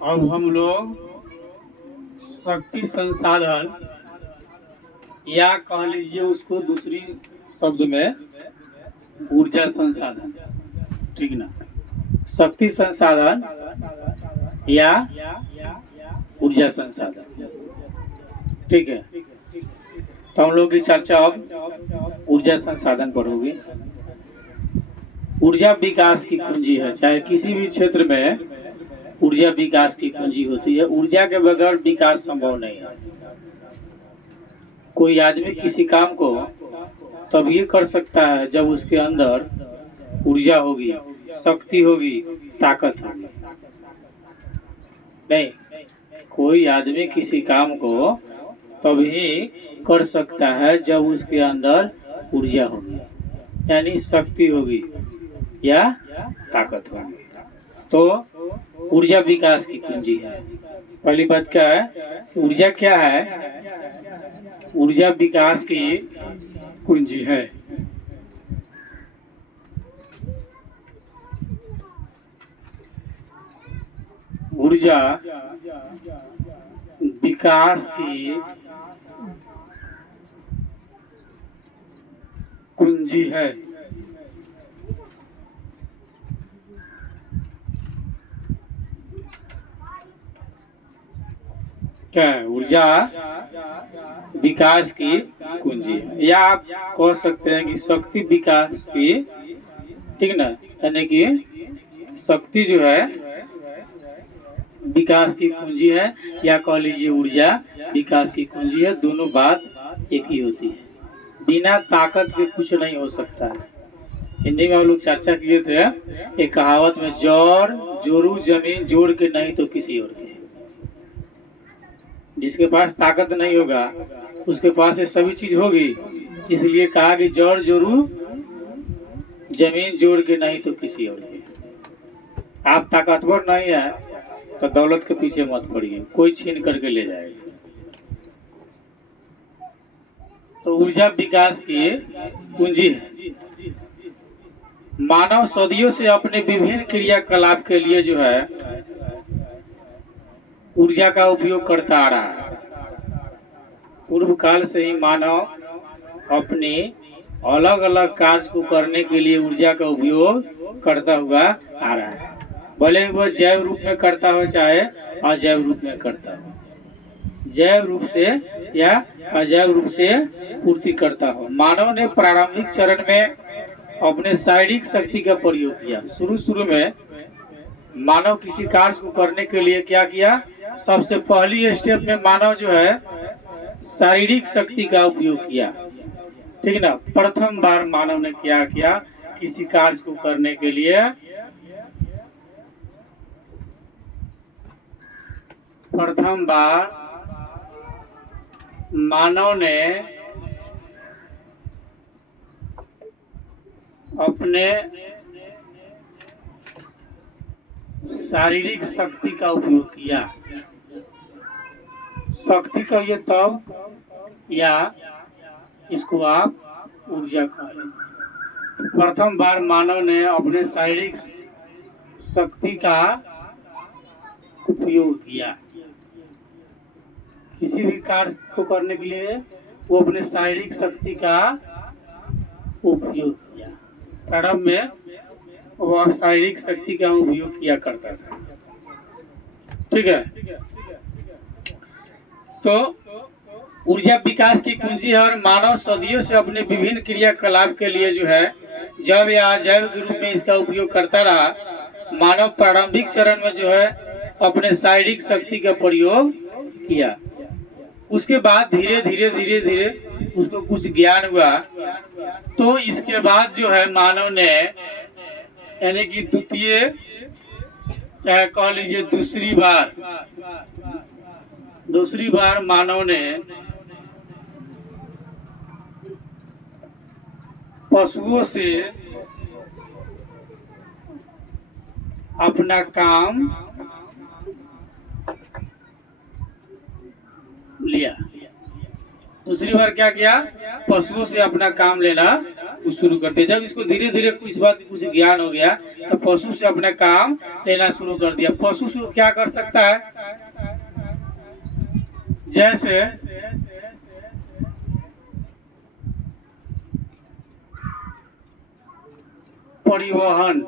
अब हम लोग शक्ति संसाधन या कह लीजिए उसको दूसरी शब्द में ऊर्जा संसाधन, ठीक ना। शक्ति संसाधन या ऊर्जा संसाधन, ठीक है। तो हम लोग की चर्चा अब ऊर्जा संसाधन पर होगी। ऊर्जा विकास की कुंजी है। चाहे किसी भी क्षेत्र में ऊर्जा विकास की कुंजी होती है। ऊर्जा के बगैर विकास संभव नहीं है। कोई आदमी किसी काम को तब ये कर सकता है जब उसके अंदर ऊर्जा होगी, शक्ति होगी, ताकत होगी। नहीं, कोई आदमी किसी काम को तभी कर सकता है जब उसके अंदर ऊर्जा होगी, यानी शक्ति होगी या ताकत होगी। तो ऊर्जा विकास की कुंजी है। पहली बात क्या है? ऊर्जा क्या है? ऊर्जा विकास की कुंजी है। ऊर्जा विकास की कुंजी है। क्या है? ऊर्जा विकास की कुंजी है, या आप कह सकते हैं कि शक्ति विकास की, ठीक ना। यानी कि शक्ति जो है विकास की कुंजी है, या कह लीजिए ऊर्जा विकास की कुंजी है। दोनों बात एक ही होती है। बिना ताकत के कुछ नहीं हो सकता है। हिंदी में हम लोग चर्चा किए थे एक कहावत में, जोर जोरू जमीन जोड़ के नहीं तो किसी और के। जिसके पास ताकत नहीं होगा उसके पास ये सभी चीज होगी। इसलिए कहा कि जोर जोरू जमीन जोड़ के नहीं तो किसी और के। आप ताकतवर नहीं है तो दौलत के पीछे मत पड़िए, कोई छीन करके ले जाएगा। तो ऊर्जा विकास की कुंजी है। मानव सदियों से अपने विभिन्न क्रियाकलाप के लिए जो है ऊर्जा का उपयोग करता आ रहा है। पूर्व काल से ही मानव अपने अलग अलग कार्य को करने के लिए ऊर्जा का उपयोग करता हुआ आ रहा है। भले ही वह जैव रूप में करता हो चाहे अजैव रूप में करता हो, जैव रूप से या अजैव रूप से पूर्ति करता हो। मानव ने प्रारंभिक चरण में अपने शारीरिक शक्ति का प्रयोग किया। शुरू में मानव किसी कार्य को करने के लिए क्या किया? सबसे पहली स्टेप में मानव जो है शारीरिक शक्ति का उपयोग किया, ठीक ना। प्रथम बार मानव ने क्या किया? किसी कार्य को करने के लिए प्रथम बार मानव ने अपने शारीरिक शक्ति का उपयोग किया। शक्ति कहिए तब, या इसको आप ऊर्जा कहें। प्रथम बार मानव ने अपने शारीरिक शक्ति का उपयोग किया। किसी भी कार्य को करने के लिए वो अपने शारीरिक शक्ति का उपयोग किया। प्रारंभ में वह शारीरिक शक्ति का उपयोग किया करता था, ठीक है। तो ऊर्जा विकास की कुंजी है। और मानव सदियों से अपने विभिन्न क्रियाकलाप के लिए जो है जैव या अजैव के रूप में इसका उपयोग करता रहा। मानव प्रारंभिक चरण में जो है अपने शारीरिक शक्ति का प्रयोग किया। उसके बाद धीरे धीरे उसको कुछ ज्ञान हुआ। तो इसके बाद जो है मानव ने, यानी कि द्वितीय, चाहे कह लीजिए दूसरी बार मानव ने पशुओं से अपना काम लिया। दूसरी बार क्या किया? पशुओं से अपना काम लेना कुछ शुरू करते हैं। जब इसको धीरे धीरे इस बात की कुछ ज्ञान हो गया तो पशु से अपने काम लेना शुरू कर दिया। पशु से क्या कर सकता है, जैसे परिवहन।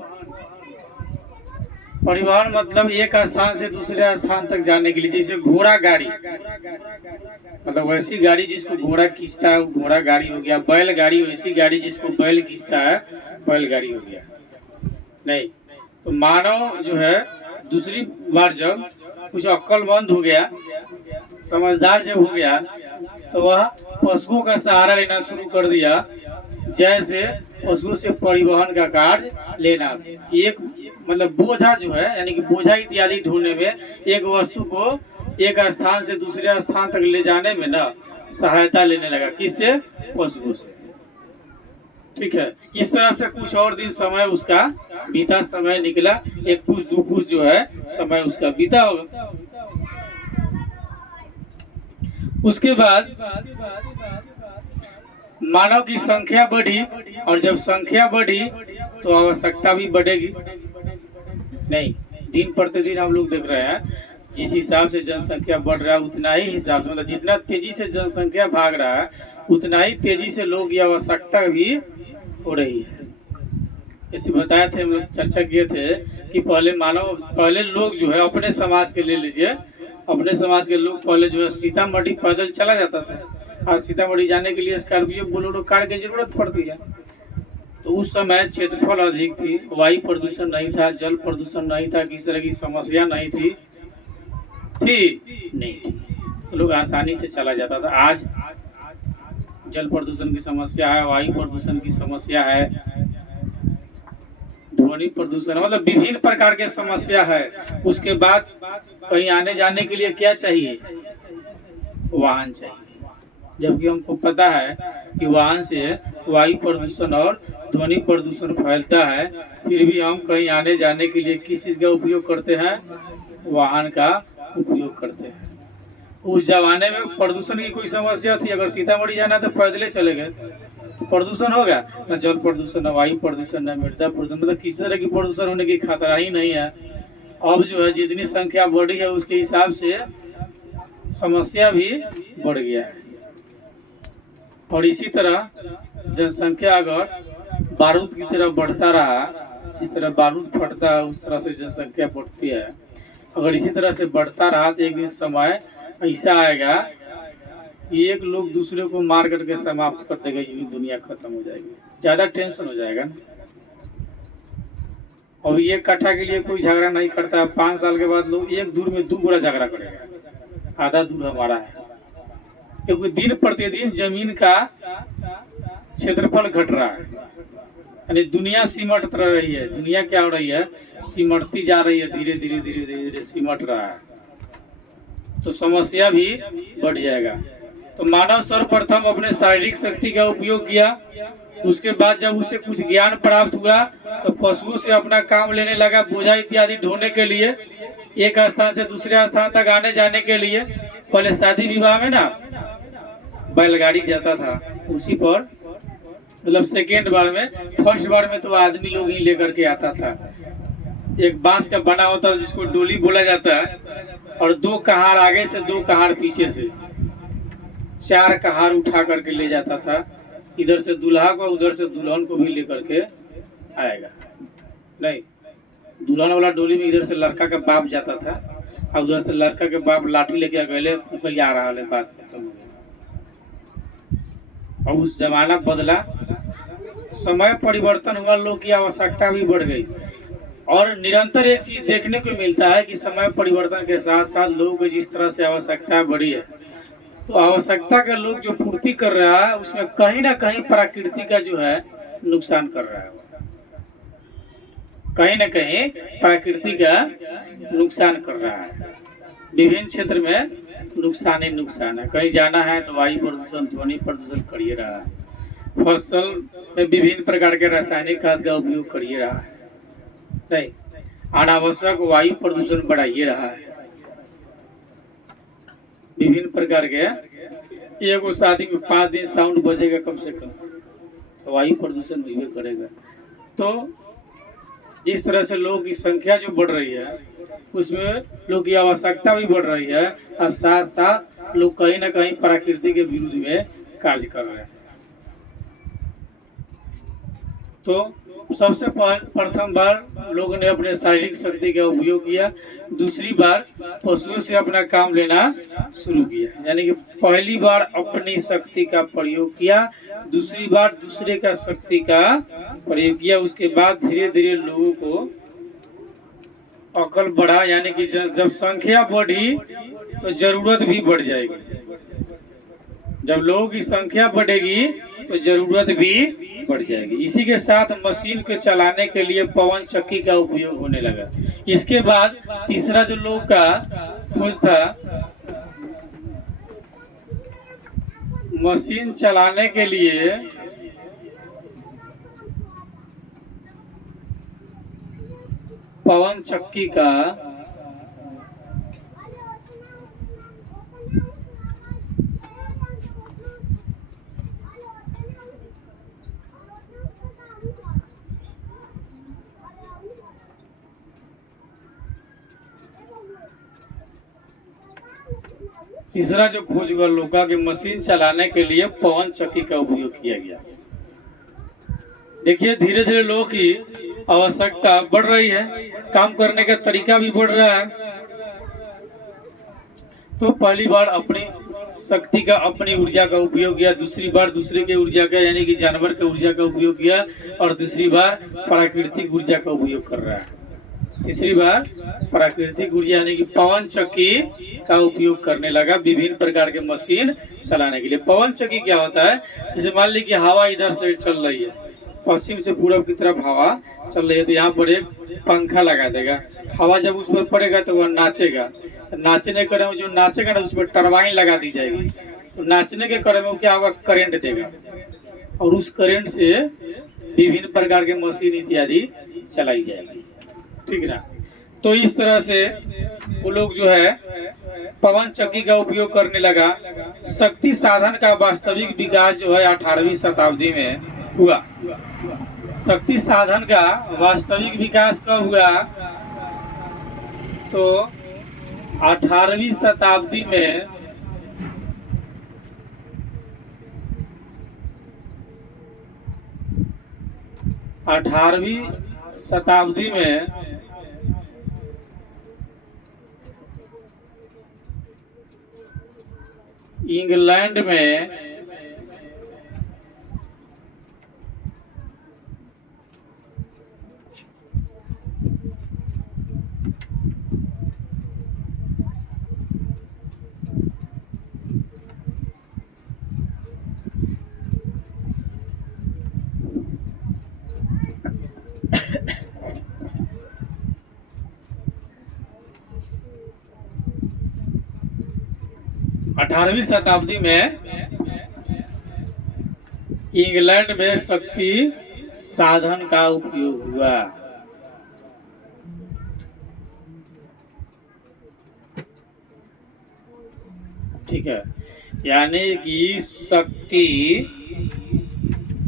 परिवहन मतलब एक स्थान से दूसरे स्थान तक जाने के लिए, जैसे घोड़ा गाड़ी, मतलब वैसी गाड़ी जिसको घोड़ा खींचता है वो घोड़ा गाड़ी हो गया। बैल गाड़ी वैसी गाड़ी जिसको बैल खींचता है बैल गाड़ी हो गया। नहीं तो मानव जो है दूसरी बार जब कुछ अक्लमंद हो गया, समझदार जब हो गया, तो वह पशुओं का सहारा लेना शुरू कर दिया। जैसे पशुओं से परिवहन का कार्य लेना, एक मतलब बोझा जो है, यानी कि बोझा इत्यादि ढोने में, एक वस्तु को एक स्थान से दूसरे स्थान तक ले जाने में ना सहायता लेने लगा। किससे? पशुओं से। ठीक है, इस तरह से कुछ और दिन समय उसका बीता, समय निकला, एक कुछ दो कुछ जो है समय उसका बीता होगा। उसके बाद मानव की संख्या बढ़ी, और जब संख्या बढ़ी तो आवश्यकता भी बढ़ेगी। नहीं, दिन प्रतिदिन हम लोग देख रहे हैं जिस हिसाब से जनसंख्या बढ़ रहा है उतना ही हिसाब से, मतलब जितना तेजी से जनसंख्या भाग रहा है उतना ही तेजी से लोग की आवश्यकता भी हो रही है। जैसे बताए थे, हम लोग चर्चा किए थे कि पहले लोग जो है अपने समाज के ले लीजिए, अपने समाज के लोग पहले जो है सीतामढ़ी पैदल चला जाता था। आज सीतामढ़ी जाने के लिए स्कॉर्पियो बोलेरो कार की जरूरत पड़ती है। तो उस समय क्षेत्रफल अधिक थी, वायु प्रदूषण नहीं था, जल प्रदूषण नहीं था, किसी तरह की समस्या नहीं थी नहीं थी, तो लोग आसानी से चला जाता था। आज जल प्रदूषण की समस्या है, वायु प्रदूषण की समस्या है, ध्वनि प्रदूषण, मतलब विभिन्न प्रकार के समस्या है। उसके बाद कहीं आने जाने के लिए क्या चाहिए? वाहन चाहिए। जबकि हमको पता है कि वाहन से वायु प्रदूषण और ध्वनि प्रदूषण फैलता है, फिर भी हम कहीं आने जाने के लिए किस चीज़ का उपयोग करते हैं? वाहन का उपयोग करते हैं। उस जमाने में प्रदूषण की कोई समस्या थी? अगर सीतामढ़ी जाना तो पैदले चले गए, प्रदूषण हो गया, न जल प्रदूषण, न वायु प्रदूषण, न मृदा प्रदूषण, मतलब किसी तरह की प्रदूषण होने की खतरा ही नहीं है। अब जो है जितनी संख्या बढ़ी है उसके हिसाब से समस्या भी बढ़ गया है। और इसी तरह जनसंख्या अगर बारूद की तरह बढ़ता रहा, जिस तरह बारूद फटता है उस तरह से जनसंख्या बढ़ती है, अगर इसी तरह से बढ़ता रहा तो एक दिन समय ऐसा आएगा कि एक लोग दूसरे को मार करके समाप्त कर देगा, ये दुनिया खत्म हो जाएगी। ज़्यादा टेंशन हो जाएगा ना। और एक कट्ठा के लिए कोई झगड़ा नहीं करता, 5 साल के बाद लोग एक दूर में 2 गुना झगड़ा करेगा, आधा दूर हमारा है। क्योंकि दिन प्रतिदिन जमीन का क्षेत्रफल घट रहा है, यानी दुनिया सिमट रही है। दुनिया क्या हो रही है? सिमटती जा रही है, धीरे धीरे धीरे धीरे सिमट रहा है, तो समस्या भी बढ़ जाएगा। तो मानव सर्वप्रथम अपने शारीरिक शक्ति का उपयोग किया, उसके बाद जब उसे कुछ ज्ञान प्राप्त हुआ तो पशुओं से अपना काम लेने लगा, बोझा इत्यादि ढोने के लिए, एक स्थान से दूसरे स्थान तक आने जाने के लिए। पहले शादी विवाह में ना बैलगाड़ी जाता था, उसी पर मतलब सेकेंड बार में, फर्स्ट बार में तो आदमी लोग ही लेकर के आता था। एक बांस का बना होता है जिसको डोली बोला जाता है, और 2 कहार आगे से 2 कहार पीछे से, 4 कहार उठा करके ले जाता था। इधर से दूल्हा को उधर से दुल्हन को भी लेकर के आएगा। नहीं, दुल्हन वाला डोली में इधर से लड़का का बाप जाता था, और उधर से लड़का के बाप लाठी लेके अकेले आ रहा है, बात खत्म हो गई। और उस जमाना बदला, समय परिवर्तन हुआ, लोग की आवश्यकता भी बढ़ गई। और निरंतर एक चीज देखने को मिलता है कि समय परिवर्तन के साथ साथ लोगों की जिस तरह से आवश्यकता बढ़ी है, तो आवश्यकता का लोग जो पूर्ति कर रहा है उसमें कहीं ना कहीं प्रकृति का जो है नुकसान कर रहा है, कहीं ना कहीं प्रकृति का नुकसान कर रहा है। विभिन्न क्षेत्र में नुकसान ही नुकसान है। कहीं जाना है तो वायु प्रदूषण, ध्वनि प्रदूषण करिए रहा है, फसल में विभिन्न प्रकार के रासायनिक खाद का उपयोग करिए रहा है, नहीं, अनावश्यक वायु प्रदूषण बढ़ाइए रहा है। विभिन्न प्रकार के, एगो शादी में 5 दिन साउंड बजेगा कम से कम, तो वायु प्रदूषण भी करेगा। तो जिस तरह से लोगों की संख्या जो बढ़ रही है उसमें लोग की आवश्यकता भी बढ़ रही है और साथ साथ लोग कहीं ना कहीं प्रकृति के विरुद्ध में कार्य कर रहे हैं। तो सबसे प्रथम बार लोगों ने अपने शारीरिक शक्ति का उपयोग किया, दूसरी बार पशुओं से अपना काम लेना शुरू किया। यानी कि पहली बार अपनी शक्ति का प्रयोग किया, दूसरी बार दूसरे का शक्ति का प्रयोग किया। उसके बाद धीरे धीरे लोगों को अकल बढ़ा, यानी कि जब संख्या बढ़ी तो जरूरत भी बढ़ जाएगी। जब लोगों की संख्या बढ़ेगी तो जरूरत भी बढ़ जाएगी। इसी के साथ मशीन को चलाने के लिए पवन चक्की का उपयोग होने लगा। इसके बाद तीसरा जो लोग का खोज था, मशीन चलाने के लिए पवन चक्की का तीसरा जो खोज हुआ लोका के मशीन चलाने के लिए पवन चक्की का उपयोग किया गया। देखिए धीरे धीरे लोगों की आवश्यकता बढ़ रही है, काम करने का तरीका भी बढ़ रहा है। तो पहली बार अपनी शक्ति का, अपनी ऊर्जा का उपयोग किया, दूसरी बार दूसरे के ऊर्जा का यानी कि जानवर के ऊर्जा का उपयोग किया, और दूसरी बार प्राकृतिक ऊर्जा का उपयोग कर रहा है। तीसरी बार प्राकृतिक ऊर्जा यानी कि पवन चक्की का उपयोग करने लगा विभिन्न प्रकार के मशीन चलाने के लिए। पवन चक्की क्या होता है, जैसे मान ली कि हवा इधर से चल रही है, पश्चिम से पूरब की तरफ हवा चल रही है, तो यहाँ पर एक पंखा लगा देगा। हवा जब उस पर पड़ेगा तो वह नाचेगा, नाचने के क्रम में जो नाचेगा ना उस पर टरबाइन लगा दी जाएगी, तो नाचने के क्रम में क्या होगा, करंट देगा, और उस करंट से विभिन्न प्रकार के मशीन इत्यादि चलाई जाएगी। ठीक ना। तो इस तरह से वो लोग जो है पवन चक्की का उपयोग करने लगा। शक्ति साधन का वास्तविक विकास जो है 18वीं शताब्दी में हुआ। शक्ति साधन का वास्तविक विकास कब हुआ, तो 18वीं शताब्दी में 18वीं शताब्दी में इंग्लैंड में अठारहवीं शताब्दी में इंग्लैंड में शक्ति साधन का उपयोग हुआ। ठीक है, यानी कि शक्ति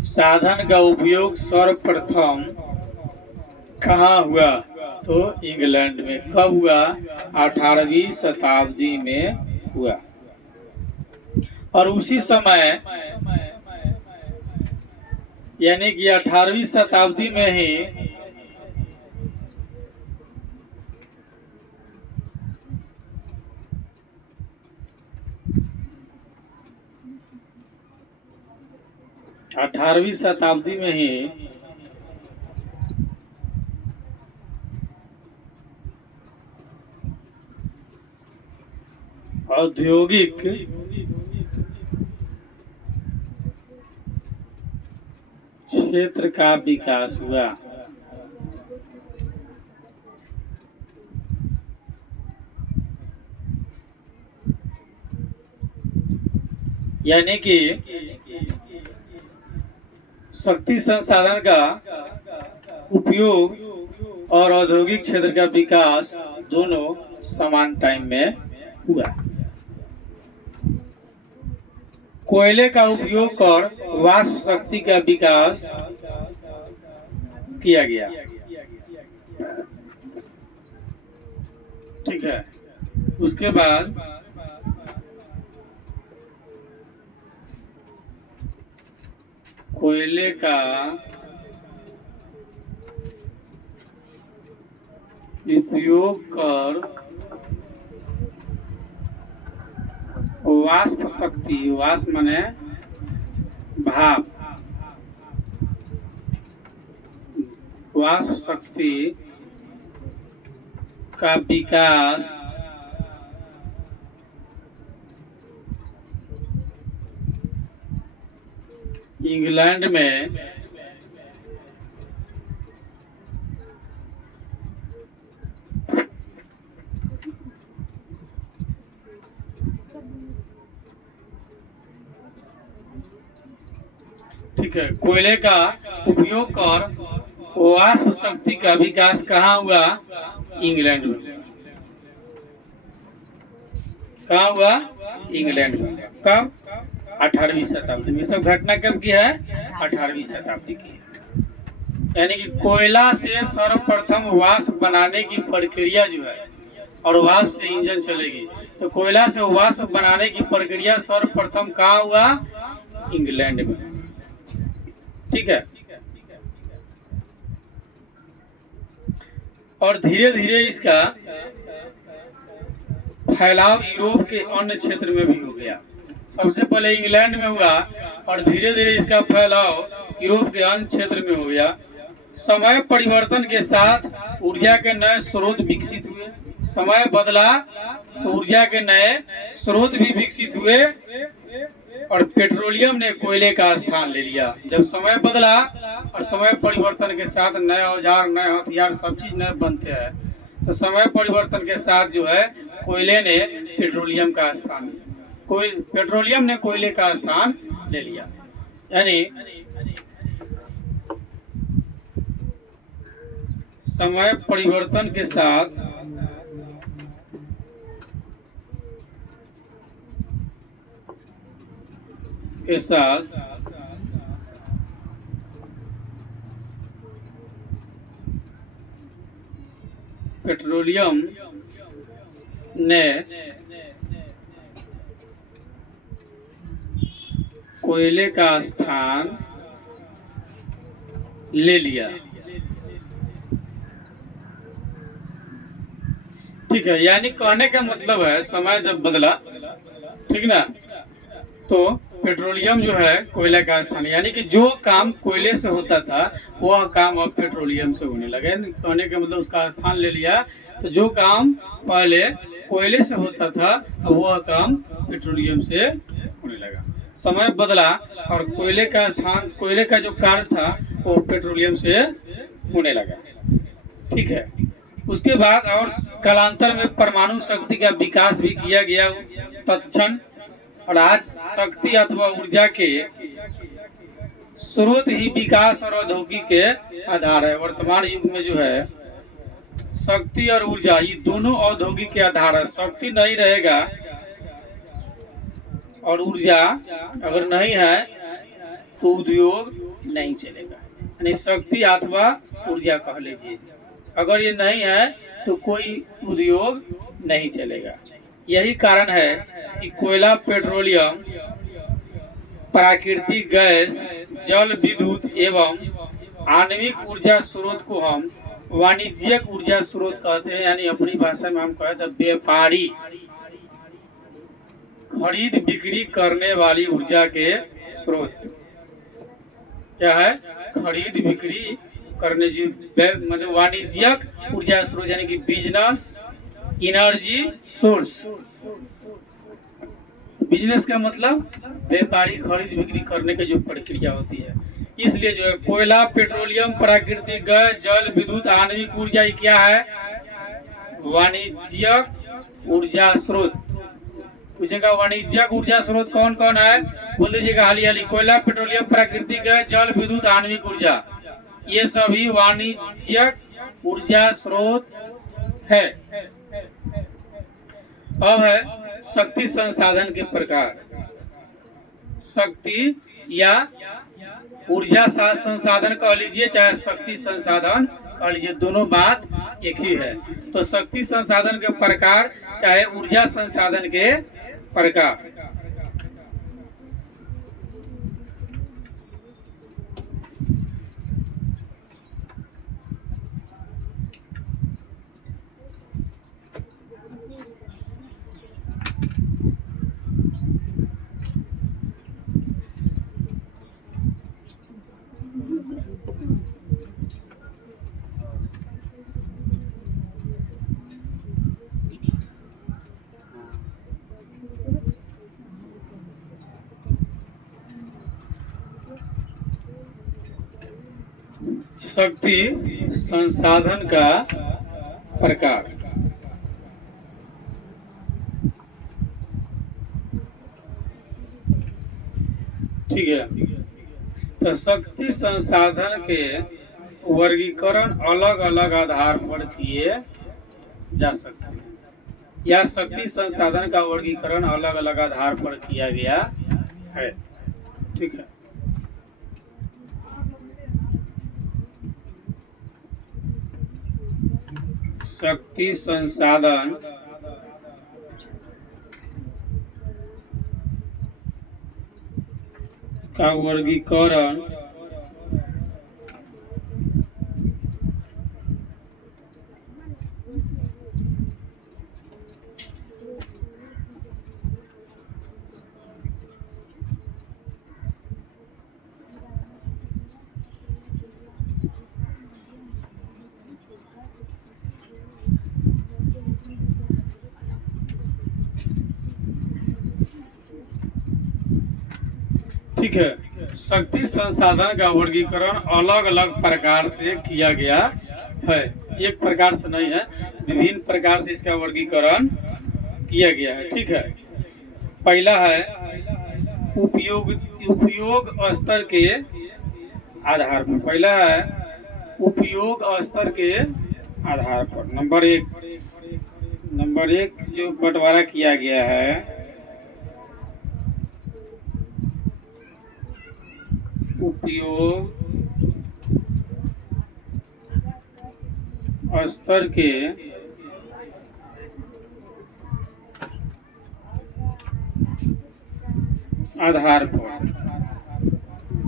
साधन का उपयोग सर्वप्रथम कहाँ हुआ, तो इंग्लैंड में। कब हुआ, 18वीं शताब्दी में हुआ। और उसी समय यानी कि 18वीं शताब्दी में ही औद्योगिक क्षेत्र का विकास हुआ। यानी कि शक्ति संसाधन का उपयोग और औद्योगिक क्षेत्र का विकास दोनों समान टाइम में हुआ। कोयले का उपयोग कर वाष्प शक्ति का विकास किया गया। ठीक है, उसके बाद कोयले का उपयोग कर वाष्प शक्ति, वाष्प माने भाप, वाष्प शक्ति का विकास इंग्लैंड में ठीक है, कोयले का उपयोग कर वाष्प शक्ति का विकास कहाँ हुआ? इंग्लैंड में। कहाँ हुआ? इंग्लैंड में। कब? 18वीं शताब्दी में। सब घटना कब की है? 18वीं शताब्दी की। यानी कि कोयला से सर्वप्रथम वाष्प बनाने की प्रक्रिया जो है, और वाष्प से इंजन चलेगी, तो कोयला से वाष्प बनाने की प्रक्रिया सर्वप्रथम कहाँ हुआ? इंग्लैंड में। ठीक है, और धीरे धीरे इसका फैलाव यूरोप के अन्य क्षेत्र में भी हो गया। सबसे पहले इंग्लैंड में हुआ और धीरे धीरे इसका फैलाव यूरोप के अन्य क्षेत्र में हो गया। समय परिवर्तन के साथ ऊर्जा के नए स्रोत विकसित हुए। समय बदला तो ऊर्जा के नए स्रोत भी विकसित हुए और पेट्रोलियम ने कोयले का स्थान ले लिया। जब समय बदला और समय परिवर्तन के साथ नए औजार, नए हथियार, सब चीज नए बनते हैं, तो समय परिवर्तन के साथ जो है कोयले ने पेट्रोलियम का स्थान लिया। पेट्रोलियम ने कोयले का स्थान ले लिया। यानी समय परिवर्तन के साथ पेट्रोलियम ने कोयले का स्थान ले लिया। ठीक है, यानी कहने का मतलब है समय जब बदला, ठीक ना, तो पेट्रोलियम जो है कोयला का स्थान, यानी कि जो काम कोयले से होता था वह काम अब पेट्रोलियम से होने लगे। कहने का मतलब उसका स्थान ले लिया, तो जो काम पहले कोयले से होता था अब वह काम पेट्रोलियम से होने लगा। समय बदला और कोयले का स्थान, कोयले का जो कार्य था वो पेट्रोलियम से होने लगा। ठीक है, उसके बाद और कालांतर में परमाणु शक्ति का विकास भी किया गया तत्क्षण, और आज शक्ति अथवा ऊर्जा के स्रोत ही विकास और औद्योगिक के आधार है। वर्तमान युग में जो है शक्ति और ऊर्जा ये दोनों औद्योगिक के आधार है। शक्ति नहीं रहेगा और ऊर्जा अगर नहीं है तो उद्योग नहीं चलेगा। यानी शक्ति अथवा ऊर्जा कह लीजिए, अगर ये नहीं है तो कोई उद्योग नहीं चलेगा। यही कारण है कि कोयला, पेट्रोलियम, प्राकृतिक गैस, जल विद्युत एवं आणविक ऊर्जा स्रोत को हम वाणिज्यिक ऊर्जा स्रोत कहते हैं। यानी अपनी भाषा में हम कहते हैं व्यापारी खरीद बिक्री करने वाली ऊर्जा के स्रोत। क्या है? खरीद बिक्री करने जी, मतलब वाणिज्यिक ऊर्जा स्रोत, यानी कि बिजनेस एनर्जी सोर्स। बिजनेस का मतलब व्यापारी खरीद बिक्री करने की जो प्रक्रिया होती है। इसलिए जो है कोयला, पेट्रोलियम, प्राकृतिक गैस, जल विद्युत, आणविक ऊर्जा क्या है? वाणिज्यिक ऊर्जा स्रोत। पूछेगा वाणिज्यिक ऊर्जा स्रोत कौन कौन है? बोल दीजिएगा हाली हाली। कोयला, पेट्रोलियम, प्राकृतिक गैस, जल विद्युत, आणविक ऊर्जा, ये सभी वाणिज्यिक ऊर्जा स्रोत है। अब है शक्ति संसाधन के प्रकार। शक्ति या ऊर्जा संसाधन कह लीजिए, चाहे शक्ति संसाधन कह लीजिए, दोनों बात एक ही है। तो शक्ति संसाधन के प्रकार चाहे ऊर्जा संसाधन के प्रकार। शक्ति संसाधन का प्रकार। ठीक है, तो शक्ति संसाधन के वर्गीकरण अलग अलग आधार पर किए जा सकते हैं, या शक्ति संसाधन का वर्गीकरण अलग अलग आधार पर किया गया है। ठीक है, शक्ति संसाधन का वर्गीकरण ठीक है, शक्ति संसाधन का वर्गीकरण अलग अलग प्रकार से किया गया है, एक प्रकार से नहीं है, विभिन्न प्रकार से इसका वर्गीकरण किया गया है। ठीक है, पहला है उपयोग स्तर के आधार पर। पहला है उपयोग स्तर के आधार पर। नंबर एक जो बंटवारा किया गया है, उपयोग स्तर के आधार पर।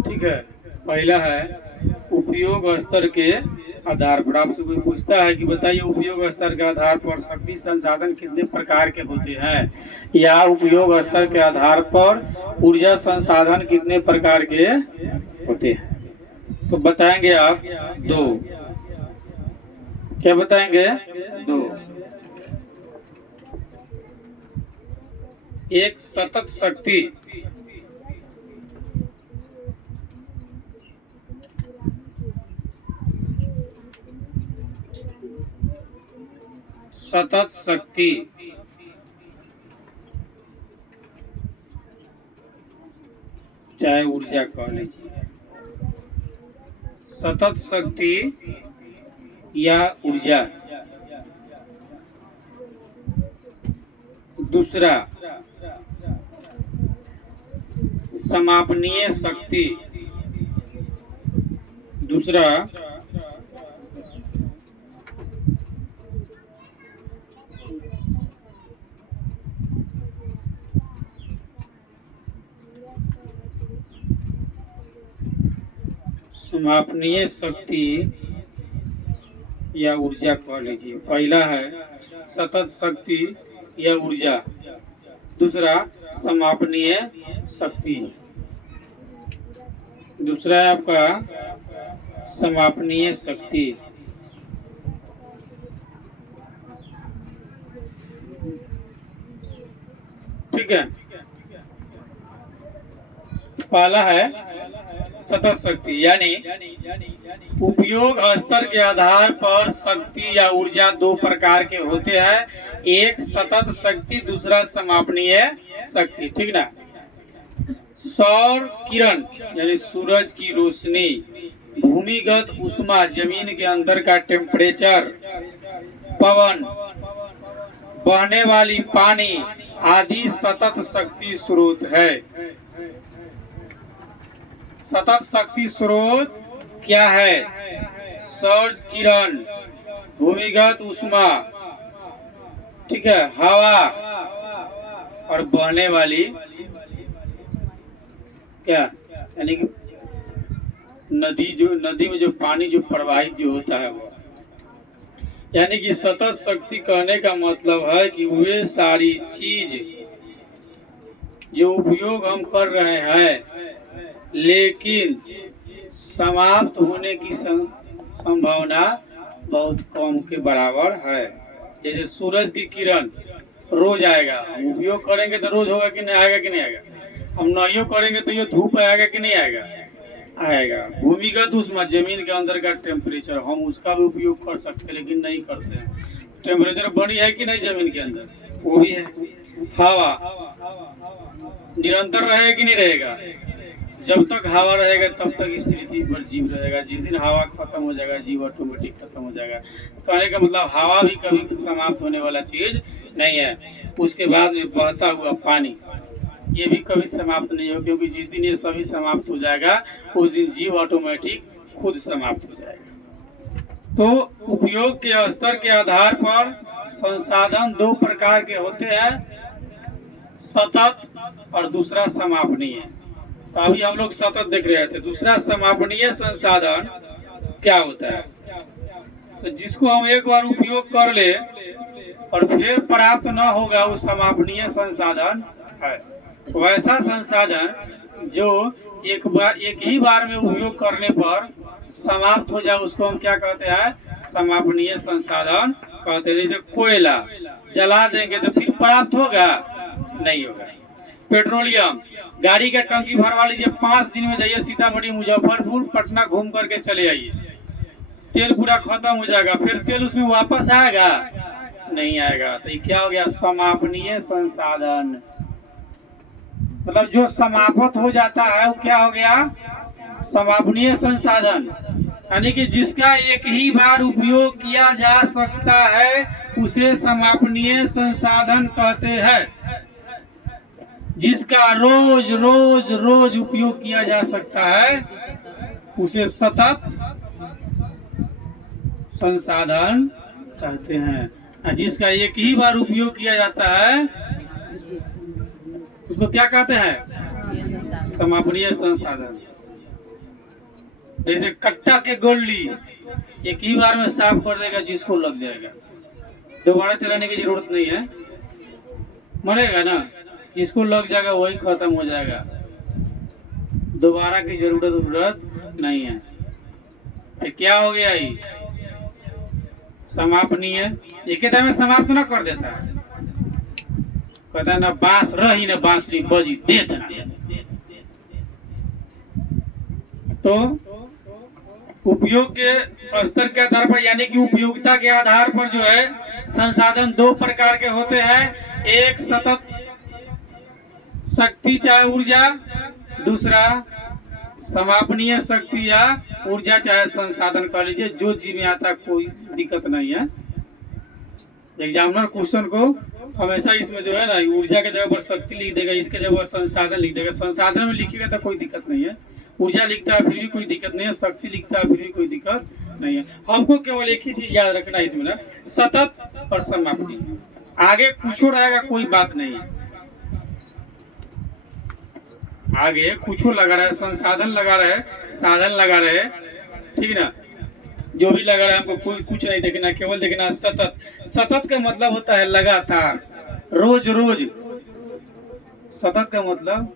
ठीक है, पहला है उपयोग स्तर के आधार पर। आपसे कोई पूछता है कि बताइए उपयोग स्तर के आधार पर शक्ति संसाधन कितने प्रकार के होते हैं, या उपयोग स्तर के आधार पर ऊर्जा संसाधन कितने प्रकार के होते हैं, तो बताएंगे आप दो। क्या बताएंगे? दो। एक सतत शक्ति, सतत शक्ति चाहे ऊर्जा कह लीजिए, सतत शक्ति या ऊर्जा। दूसरा समापनीय शक्ति। दूसरा समापनीय शक्ति या ऊर्जा कह लीजिए। पहला है सतत शक्ति या ऊर्जा, दूसरा समापनीय शक्ति। दूसरा है आपका समापनीय शक्ति। ठीक है, पहला है सतत शक्ति, यानी उपयोग स्तर के आधार पर शक्ति या ऊर्जा दो प्रकार के होते हैं, एक सतत शक्ति, दूसरा समापनीय शक्ति। ठीक ना। सौर किरण यानी सूरज की रोशनी, भूमिगत ऊष्मा जमीन के अंदर का टेम्परेचर, पवन, बहने वाली पानी आदि सतत शक्ति स्रोत है। सतत शक्ति स्रोत क्या है? सौर किरण, भूमिगत ऊष्मा, ठीक है, हवा और बहने वाली क्या, यानी कि नदी में जो पानी जो प्रवाहित जो होता है वो, यानी कि सतत शक्ति कहने का मतलब है कि वे सारी चीज जो उपयोग हम कर रहे हैं लेकिन समाप्त होने की संभावना बहुत कम के बराबर है। जैसे सूरज की किरण रोज आएगा, हम उपयोग करेंगे तो रोज होगा कि नहीं आएगा, कि नहीं आएगा? हम नहीं करेंगे तो ये धूप आएगा कि नहीं आएगा? आएगा। भूमिगत ऊष्मा, जमीन के अंदर का टेम्परेचर, हम उसका भी उपयोग कर सकते हैं लेकिन नहीं करते हैं। टेम्परेचर बनी है कि नहीं जमीन के अंदर, वो भी है। हवा निरंतर रहेगा कि नहीं रहेगा? जब तक हवा रहेगा तब तक इस पृथ्वी पर जीव रहेगा। जिस दिन हवा खत्म हो जाएगा जीव ऑटोमेटिक खत्म हो जाएगा। कहने का मतलब हवा भी कभी समाप्त होने वाला चीज नहीं है। उसके बाद में बहता हुआ पानी, ये भी कभी समाप्त नहीं हो, क्योंकि जिस दिन ये सभी समाप्त हो जाएगा उस दिन जीव ऑटोमेटिक खुद समाप्त हो जाएगा। तो उपयोग के स्तर के आधार पर संसाधन दो प्रकार के होते हैं, सतत और दूसरा समापनीय। तो अभी हम लोग सतत देख रहे थे, दूसरा समापनीय संसाधन क्या होता है? तो जिसको हम एक बार उपयोग कर ले और फिर प्राप्त न होगा वो समापनीय संसाधन है। वैसा संसाधन जो एक ही बार में उपयोग करने पर समाप्त हो जाए उसको हम क्या कहते हैं? समापनीय संसाधन कहते हैं। जैसे कोयला जला देंगे तो फिर प्राप्त होगा? नहीं होगा। पेट्रोलियम, गाड़ी का टंकी भरवा लीजिए, 5 दिन में जाइए सीतामढ़ी, मुजफ्फरपुर, पटना घूम करके चले आइए, तेल पूरा खत्म हो जाएगा, फिर तेल उसमें वापस आएगा? नहीं आएगा। तो ये क्या हो गया? समापनीय संसाधन। मतलब जो समाप्त हो जाता है वो क्या हो गया? समापनीय संसाधन। यानी कि जिसका एक ही बार उपयोग किया जा सकता है उसे समापनीय संसाधन कहते हैं। जिसका रोज रोज रोज उपयोग किया जा सकता है उसे सतत संसाधन कहते हैं। और जिसका एक ही बार उपयोग किया जाता है उसको क्या कहते हैं? समापनीय संसाधन। जैसे कट्टा के गोली एक ही बार में साफ कर देगा, जिसको लग जाएगा, दोबारा चलाने की जरूरत नहीं है, मरेगा ना, जिसको लग जाएगा वही खत्म हो जाएगा, दोबारा की जरूरत नहीं है। तो क्या हो गया? ये समापनीय। एक टाइम में समाप्त ना कर देता है, कहता है ना बांस रही ना बांसुरी बजी दे देना। तो उपयोग के स्तर के आधार पर, यानी कि उपयोगिता के आधार पर जो है संसाधन दो प्रकार के होते हैं। एक सतत शक्ति चाहे ऊर्जा, दूसरा समापनीय शक्ति या ऊर्जा चाहे संसाधन कह लीजिए। जो जी में आता कोई दिक्कत नहीं है। एग्जामिनर क्वेश्चन को हमेशा इसमें जो है ना ऊर्जा के जगह पर शक्ति लिख देगा, इसके जगह पर संसाधन लिख देगा। संसाधन में लिखेगा तो कोई दिक्कत नहीं है, ऊर्जा लिखता है फिर भी कोई दिक्कत नहीं है, शक्ति लिखता है फिर भी कोई दिक्कत नहीं है। हमको केवल एक ही चीज याद रखना है इसमें ना, सतत और समापनीय। आगे कुछ रहेगा कोई बात नहीं है, आगे कुछ लगा रहा है, संसाधन लगा रहे, साधन लगा रहे, ठीक ना, जो भी लगा रहा है हमको कोई कुछ नहीं देखना, केवल देखना सतत। सतत का मतलब होता है लगातार, रोज रोज। सतत का मतलब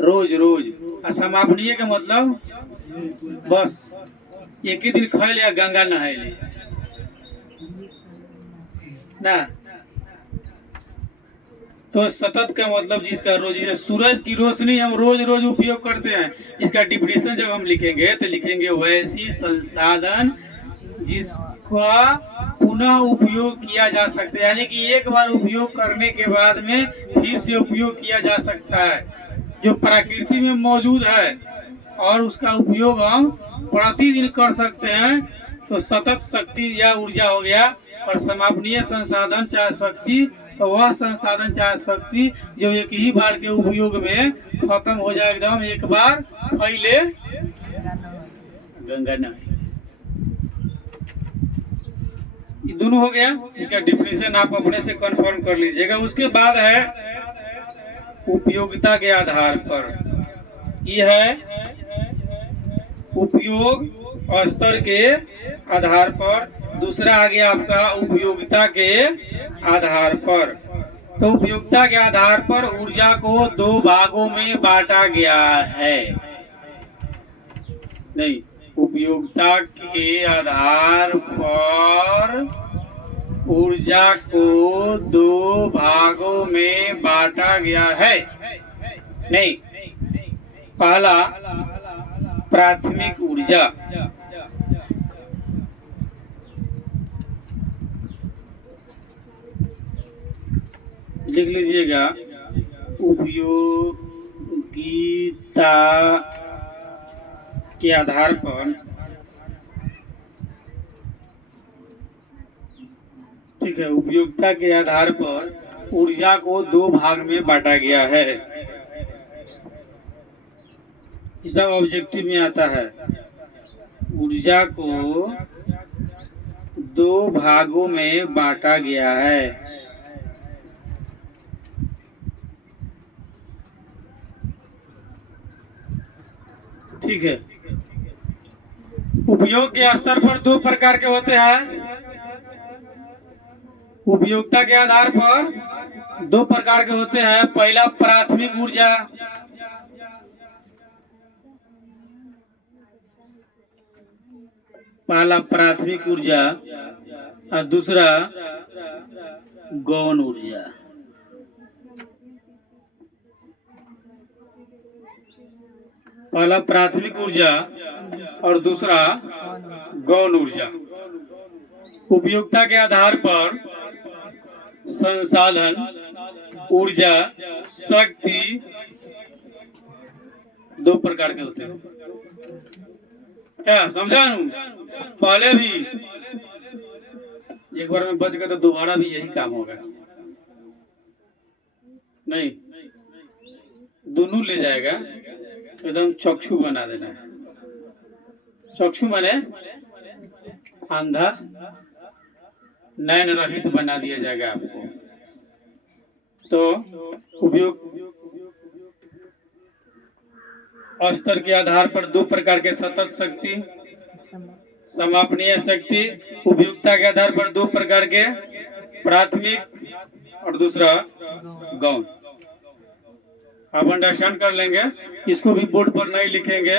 रोज रोज। और समापनीय का मतलब बस एक ही दिन खाए या गंगा नहाए ले ना। तो सतत का मतलब जिसका रोज, जैसे सूरज की रोशनी हम रोज रोज उपयोग करते हैं, इसका डिफिनेशन जब हम लिखेंगे तो लिखेंगे वैसी संसाधन जिसका पुनः उपयोग किया जा सकता है। यानी कि एक बार उपयोग करने के बाद में फिर से उपयोग किया जा सकता है, जो प्रकृति में मौजूद है और उसका उपयोग हम प्रतिदिन कर सकते हैं। तो सतत शक्ति या ऊर्जा हो गया, और समापनीय संसाधन चाहे शक्ति वह संसाधन चाहे शक्ति जो एक ही बार के उपयोग में खत्म हो जाए, एकदम एक बार खैले गंगा नहाई। ये दोनों हो गया, इसका डिफिनेशन आप अपने से कंफर्म कर लीजिएगा। उसके बाद है उपयोगिता के आधार पर, यह है उपयोग स्तर के आधार पर। दूसरा आ गया आपका उपयोगिता के आधार पर। तो उपयोगिता के आधार पर ऊर्जा को दो भागों में बांटा गया है। नहीं, उपयोगिता के आधार पर ऊर्जा को दो भागों में बांटा गया है। नहीं, पहला प्राथमिक ऊर्जा, लिख लीजिएगा, उपयोगिता के आधार पर, ठीक है, उपयोगिता के आधार पर ऊर्जा को दो भाग में बांटा गया है। सब ऑब्जेक्टिव में आता है। ऊर्जा को दो भागों में बांटा गया है। ठीक है, उपयोग के स्तर पर दो प्रकार के होते हैं। उपयोगिता के आधार पर दो प्रकार के होते हैं। पहला प्राथमिक ऊर्जा, पहला प्राथमिक ऊर्जा और दूसरा गौण ऊर्जा। पहला प्राथमिक ऊर्जा और दूसरा गौण ऊर्जा। उपयोगिता के आधार पर संसाधन, ऊर्जा, शक्ति दो प्रकार के होते हैं। क्या समझा? पहले भी एक बार में बच गए तो दोबारा भी यही काम होगा। नहीं, दोनों ले जाएगा, एकदम चक्षु बना देना है। चक्षु माने अंधा, नयन रहित बना दिया जाएगा आपको। तो उपयोग स्तर के आधार पर दो प्रकार के सतत शक्ति, समापनीय शक्ति। उपयोगिता के आधार पर दो प्रकार के प्राथमिक और दूसरा गौण। आप अंडरस्टैंड कर लेंगे, इसको भी बोर्ड पर नहीं लिखेंगे।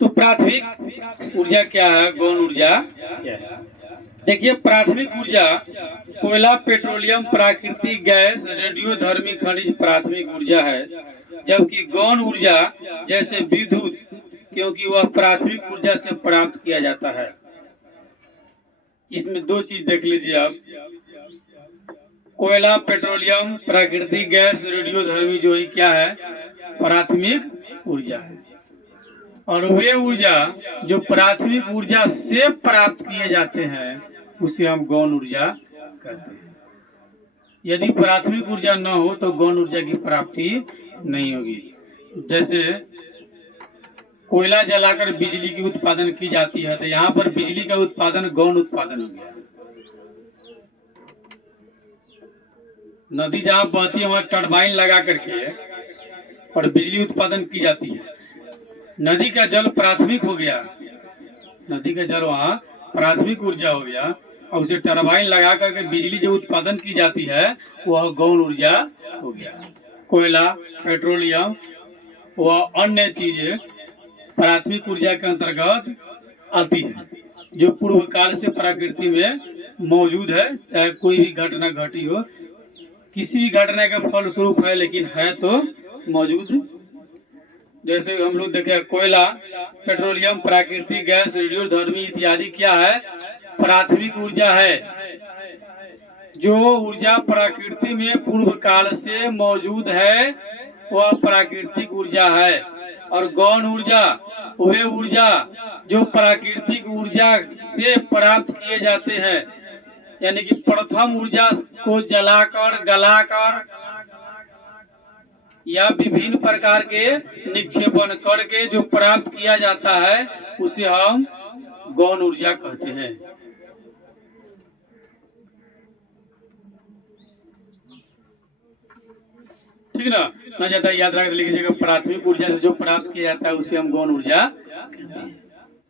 तो प्राथमिक ऊर्जा क्या है, गौण ऊर्जा क्या है? देखिए, प्राथमिक ऊर्जा कोयला, पेट्रोलियम, प्राकृतिक गैस, रेडियोधर्मी खनिज प्राथमिक ऊर्जा है। जबकि गौण ऊर्जा जैसे विद्युत, क्योंकि वह प्राथमिक ऊर्जा से प्राप्त किया जाता है। इसमें दो चीज देख लीजिए आप, कोयला, पेट्रोलियम, प्राकृतिक गैस, रेडियोधर्मी जो ही क्या है, प्राथमिक ऊर्जा है। और वे ऊर्जा जो प्राथमिक ऊर्जा से प्राप्त किए जाते हैं उसे हम गौण ऊर्जा कहते हैं। यदि प्राथमिक ऊर्जा न हो तो गौण ऊर्जा की प्राप्ति नहीं होगी। जैसे कोयला जलाकर बिजली की उत्पादन की जाती है, तो यहाँ पर बिजली का उत्पादन गौण उत्पादन हो गया। नदी जहाँ बहती है वहाँ टरबाइन लगा करके और बिजली उत्पादन की जाती है। नदी का जल प्राथमिक हो गया, नदी का जल वहाँ प्राथमिक ऊर्जा हो गया, और उसे टरबाइन लगा करके बिजली जो उत्पादन की जाती है वह गौण ऊर्जा हो गया। कोयला, पेट्रोलियम व अन्य चीजें प्राथमिक ऊर्जा के अंतर्गत आती है, जो पूर्व काल से प्रकृति में मौजूद है। चाहे कोई भी घटना घटी हो, किसी भी घटना के फलस्वरूप है, लेकिन है तो मौजूद। जैसे हम लोग देखे, कोयला, पेट्रोलियम, प्राकृतिक गैस, रेडियोधर्मी इत्यादि क्या है, प्राथमिक ऊर्जा है। जो ऊर्जा प्रकृति में पूर्व काल से मौजूद है वह प्राकृतिक ऊर्जा है। और गौण ऊर्जा वे ऊर्जा जो प्राकृतिक ऊर्जा से प्राप्त किए जाते हैं, यानी कि प्रथम ऊर्जा को जलाकर, गलाकर या विभिन्न प्रकार के निक्षेपण करके जो प्राप्त किया जाता है उसे हम गौण ऊर्जा कहते हैं। ठीक ना, ना ज्यादा याद रख लीजिएगा। प्राथमिक ऊर्जा से जो प्राप्त किया जाता है उसे हम गौण ऊर्जा कहते हैं।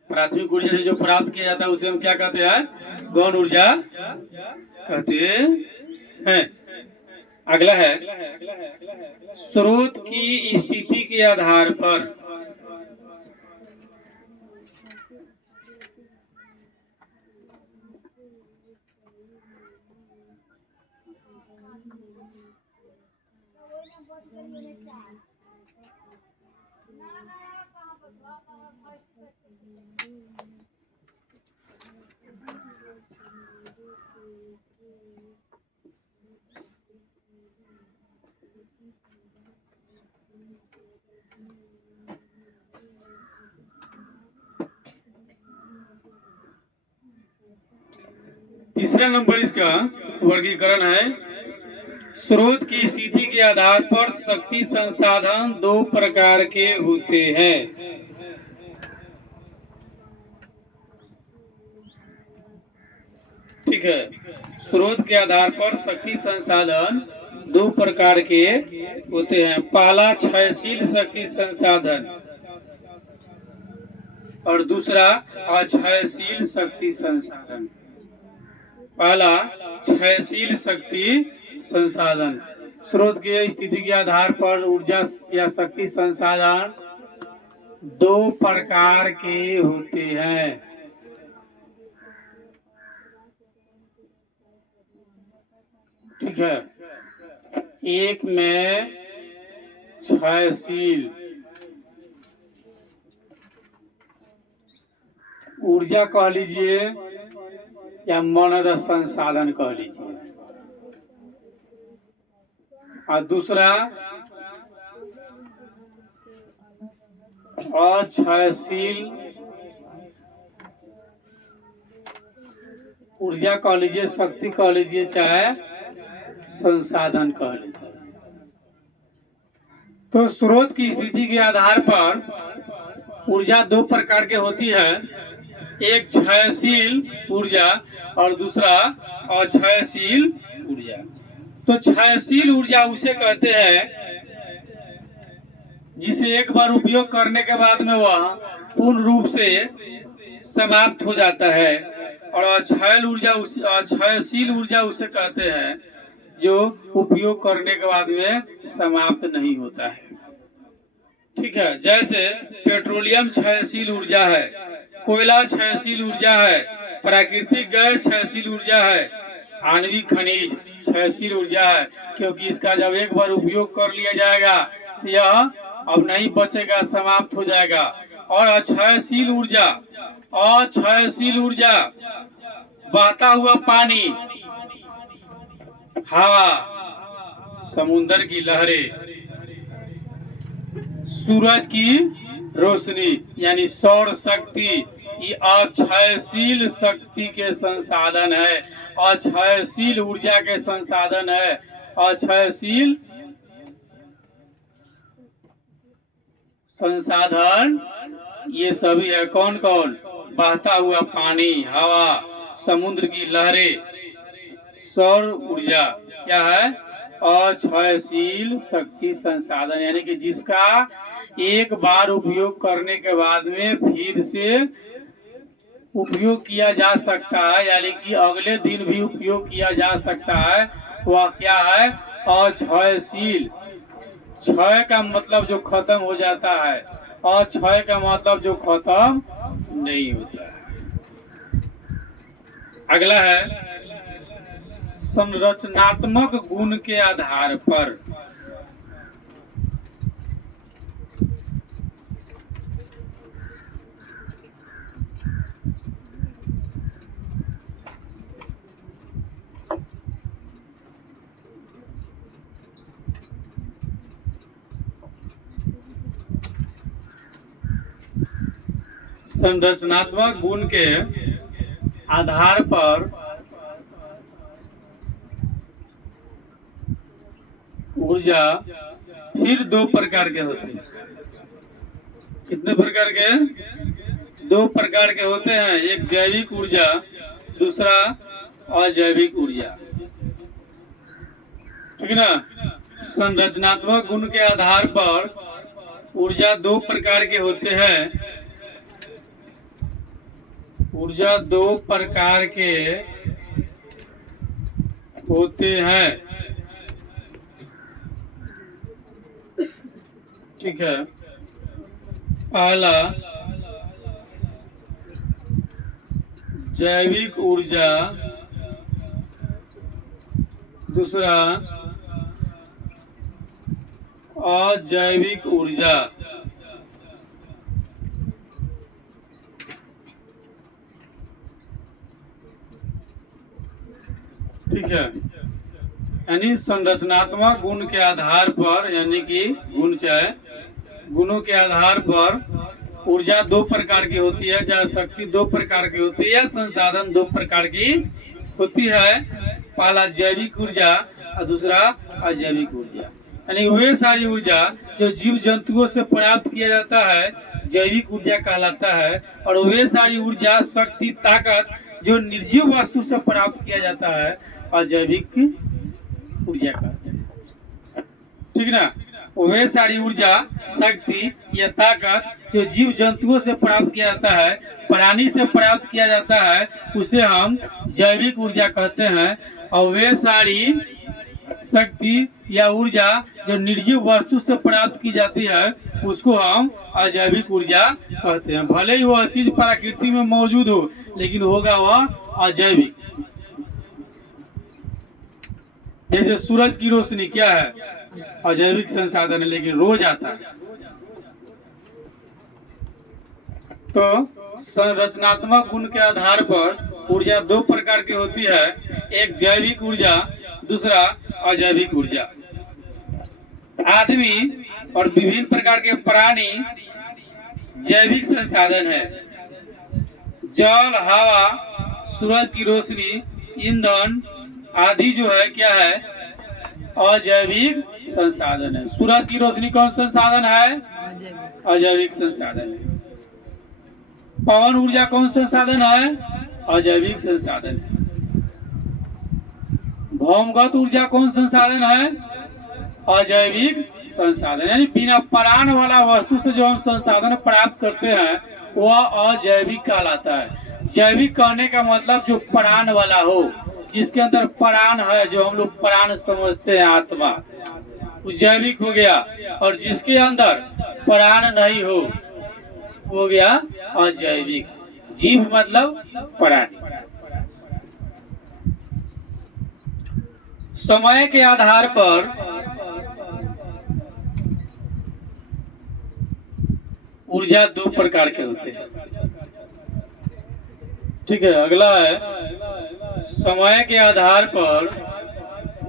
प्राथमिक ऊर्जा से जो प्राप्त किया जाता है उसे हम क्या कहते हैं? गौण ऊर्जा कहते हैं। अगला है, स्रोत की स्थिति के आधार पर तीसरा नंबर इसका वर्गीकरण है, स्रोत की स्थिति के आधार पर शक्ति संसाधन दो प्रकार के होते हैं। ठीक है, स्रोत के आधार पर शक्ति संसाधन दो प्रकार के होते हैं। पहला क्षयशील शक्ति संसाधन और दूसरा अक्षयशील शक्ति संसाधन। पहला क्षयशील शक्ति संसाधन, स्रोत की स्थिति के आधार पर ऊर्जा या शक्ति संसाधन दो प्रकार के होते हैं। ठीक है, एक में क्षयशील ऊर्जा कह लीजिए या मनद संसाधन कह लीजिए, और दूसरा अक्षयशील ऊर्जा कह लीजिए, शक्ति कह लीजिए, चाहे संसाधन कह लीजिए। तो स्रोत की स्थिति के आधार पर ऊर्जा दो प्रकार के होती है, एक क्षयशील ऊर्जा और दूसरा अक्षयशील ऊर्जा। तो क्षयशील ऊर्जा उसे कहते हैं जिसे एक बार उपयोग करने के बाद में वह पूर्ण रूप से समाप्त हो जाता है, और अक्षयशील ऊर्जा उसे कहते हैं जो उपयोग करने के बाद में समाप्त नहीं होता है। ठीक है, जैसे पेट्रोलियम क्षयशील ऊर्जा है, कोयला क्षयशील ऊर्जा है, प्राकृतिक गैस क्षयशील ऊर्जा है, आणविक खनिज क्षयशील ऊर्जा है, क्योंकि इसका जब एक बार उपयोग कर लिया जाएगा तो यह अब नहीं बचेगा, समाप्त हो जाएगा। और अक्षयशील ऊर्जा, अक्षयशील ऊर्जा बहता हुआ पानी, हवा, समुद्र की लहरें, सूरज की रोशनी यानी सौर शक्ति, ये अक्षयशील शक्ति के संसाधन है, अक्षयशील ऊर्जा के संसाधन है। अक्षयशील संसाधन ये सभी है। कौन कौन? बहता हुआ पानी, हवा, समुद्र की लहरें, सौर ऊर्जा क्या है? अक्षयशील शक्ति संसाधन, यानी कि जिसका एक बार उपयोग करने के बाद में फिर से उपयोग किया जा सकता है, यानी कि अगले दिन भी उपयोग किया जा सकता है, वह क्या है? अक्षयशील। क्षय का मतलब जो खत्म हो जाता है, अक्षय का मतलब जो खत्म नहीं होता है। अगला है संरचनात्मक गुण के आधार पर। संरचनात्मक गुण के आधार पर ऊर्जा फिर दो प्रकार के होते हैं। कितने प्रकार के? दो प्रकार के होते हैं। एक जैविक ऊर्जा, दूसरा अजैविक ऊर्जा। ठीक है ना। संरचनात्मक गुण के आधार पर ऊर्जा दो प्रकार के होते हैं। ऊर्जा दो प्रकार के होते हैं। ठीक है। पहला जैविक ऊर्जा, दूसरा अजैविक ऊर्जा। ठीक है। यानी संरचनात्मक गुण के आधार पर, यानी कि गुण चाहे गुणों के आधार पर ऊर्जा दो प्रकार की होती है, चाहे शक्ति दो प्रकार की होती है, संसाधन दो प्रकार की होती है। पहला जैविक ऊर्जा और दूसरा अजैविक ऊर्जा। यानी वे सारी ऊर्जा जो जीव जंतुओं से प्राप्त किया जाता है जैविक ऊर्जा कहलाता है, और वे सारी ऊर्जा, शक्ति, ताकत जो निर्जीव वस्तु से प्राप्त किया जाता है अजैविक ऊर्जा कहते हैं। ठीक ना। वे सारी ऊर्जा, शक्ति या ताकत जो जीव जंतुओं से प्राप्त किया जाता है, प्राणी से प्राप्त किया जाता है, उसे हम जैविक ऊर्जा कहते हैं। और वे सारी शक्ति या ऊर्जा जो निर्जीव वस्तु से प्राप्त की जाती है उसको हम अजैविक ऊर्जा कहते हैं। भले ही वह चीज प्रकृति में मौजूद हो, लेकिन होगा वह अजैविक। जैसे सूरज की रोशनी क्या है? अजैविक संसाधन है, लेकिन रोज आता है। तो संरचनात्मक गुण के आधार पर ऊर्जा दो प्रकार की होती है। एक जैविक ऊर्जा, दूसरा अजैविक ऊर्जा। आदमी और विभिन्न प्रकार के प्राणी जैविक संसाधन है। जल, हवा, सूरज की रोशनी, ईंधन आदि जो है क्या है? अजैविक संसाधन है। सूरज की रोशनी कौन संसाधन है? अजैविक संसाधन है। पवन ऊर्जा कौन संसाधन है? अजैविक संसाधन है। भौमगत ऊर्जा कौन संसाधन है? अजैविक संसाधन। यानी बिना प्राण वाला वस्तु से जो हम संसाधन प्राप्त करते हैं वह अजैविक कहलाता है। जैविक कहने का मतलब जो प्राण वाला हो, जिसके अंदर प्राण है, जो हम लोग प्राण समझते हैं आत्मा, वो जैविक हो गया। और जिसके अंदर प्राण नहीं हो हो गया अजैविक। जीव मतलब प्राणी। समय के आधार पर ऊर्जा दो प्रकार के होते हैं। ठीक है। अगला है समय के आधार पर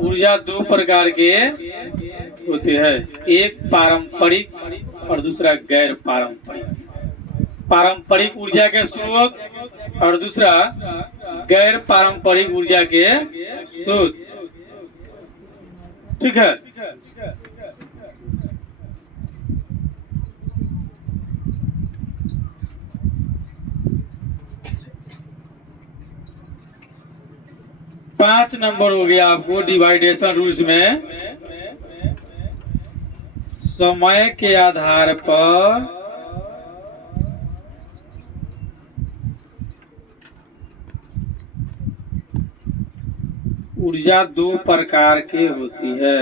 ऊर्जा दो प्रकार के होते हैं। एक पारंपरिक और दूसरा गैर पारंपरिक। पारंपरिक ऊर्जा के स्रोत और दूसरा गैर पारंपरिक ऊर्जा के स्रोत। ठीक है। पांच नंबर हो गया आपको डिवाइडेशन रूल्स में। समय के आधार पर ऊर्जा दो प्रकार की होती है।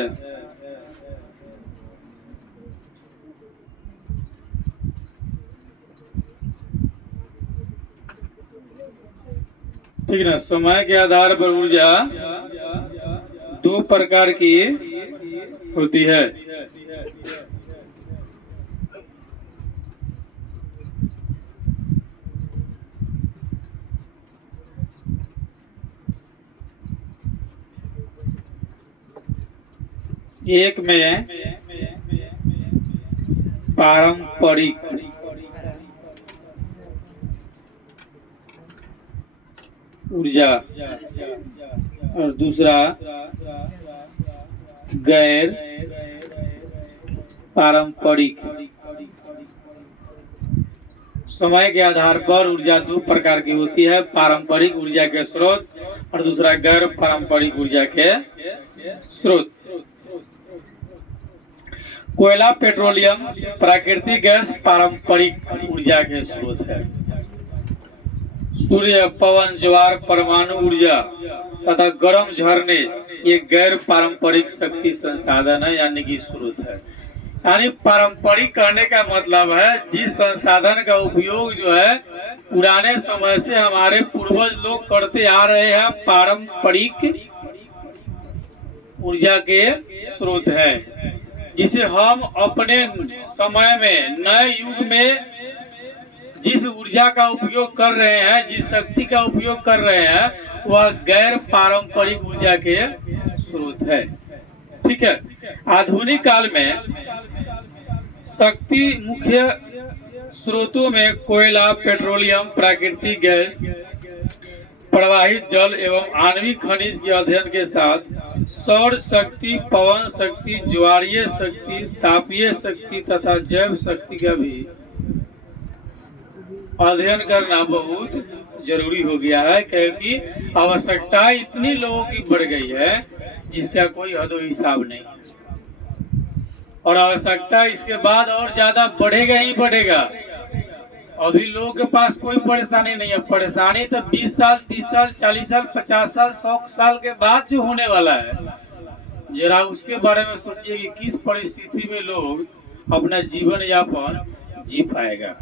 ठीक है ना। समय के आधार पर ऊर्जा दो प्रकार की होती है। एक में पारंपरिक ऊर्जा और दूसरा गैर पारंपरिक। समय के आधार पर ऊर्जा दो प्रकार की होती है, पारंपरिक ऊर्जा के स्रोत और दूसरा गैर पारंपरिक ऊर्जा के स्रोत। कोयला, पेट्रोलियम, प्राकृतिक गैस पारंपरिक ऊर्जा के स्रोत है। सूर्य, पवन, ज्वार, परमाणु ऊर्जा तथा गर्म झरने ये गैर पारंपरिक शक्ति संसाधन है, यानी कि स्रोत है। यानी पारंपरिक कहने का मतलब है जिस संसाधन का उपयोग जो है पुराने समय से हमारे पूर्वज लोग करते आ रहे हैं, पारंपरिक ऊर्जा के स्रोत है, जिसे हम अपने समय में नए युग में जिस ऊर्जा का उपयोग कर रहे हैं, जिस शक्ति का उपयोग कर रहे हैं, वह गैर पारंपरिक ऊर्जा के स्रोत है। ठीक है। आधुनिक काल में शक्ति मुख्य स्रोतों में कोयला, पेट्रोलियम, प्राकृतिक गैस, प्रवाहित जल एवं आणविक खनिज के अध्ययन के साथ सौर शक्ति, पवन शक्ति, ज्वारीय शक्ति, तापीय शक्ति तथा जैव शक्ति का भी अध्ययन करना बहुत जरूरी हो गया है, क्योंकि आवश्यकता इतनी लोगों की बढ़ गई है जिसका कोई हद हिसाब नहीं, और आवश्यकता इसके बाद और ज्यादा बढ़ेगा ही बढ़ेगा। अभी लोगों के पास कोई परेशानी नहीं है, परेशानी तो 20 साल, 30 साल, 40 साल, 50 साल, 100 साल के बाद जो होने वाला है, जरा उसके बारे में सोचिए कि किस परिस्थिति में लोग अपना जीवन यापन जी पाएगा।